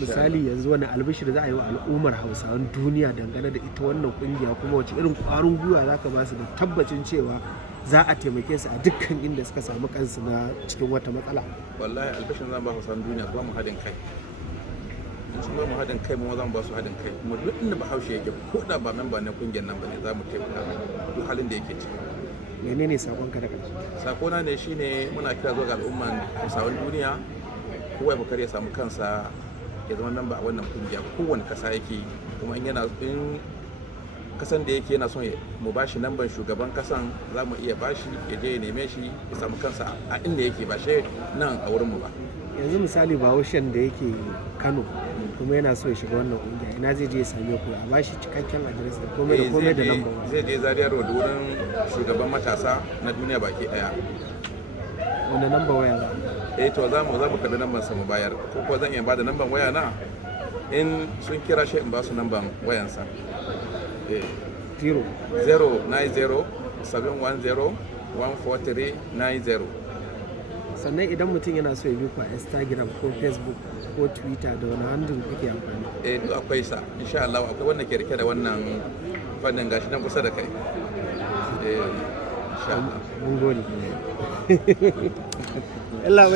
Misali yanzu wani albishir za a yi wa al'ummar Hausawan duniya dangane da ita wannan kungiya, kuma wace irin ƙwarin gwiwa za ka ba su da tabbacin cewa za a taimake su a dukkan inda suka samu kansu na cikin wata matsala? Wallahi albishin zan ba Hausawan duniya ba mu haɗin kai. In sun ba mu haɗin kai mu za mu ba su haɗin kai. Kuma duk inda Bahaushe yake ko da ba memba na kungiyar nan bane za mu taimaka duk halin da yake ciki. Menene sakonka da ƙarshe? Sakona ne shine muna kira zuwa ga al'umman Hausawan duniya, kowa ya ya samu kansa ya zama memba a wannan kungiya, kowane kasa yake, kuma in kasan da yake yana son mu bashi namban shugaban kasan za mu iya bashi ya je ya neme shi ya samu kansa a inda yake, ba shi nan a wurinmu ba. Yanzu misali Bahaushen da yake Kano kuma yana so ya shiga wannan kungiya, ina zai je ya same ku a bashi cikakken adres da komai da komai da lambar waya? Zai je Zaria Road wurin shugaban matasa na duniya baki daya. Wanda lambar waya za? To za mu karɓi lambar sa mu bayar, ko kuwa zan iya bada lambar waya na in sun kira shi in ba su lambar wayansa. 09071014390. Sannan idan mutum yana so ya bi ku a Instagram ko Facebook ko Twitter, da wani handle kuke amfani? Duk akwai sa, insha Allah akwai wanda ke rike da wannan fannin, gashi nan kusa da kai. Insha Allah. Mun gode.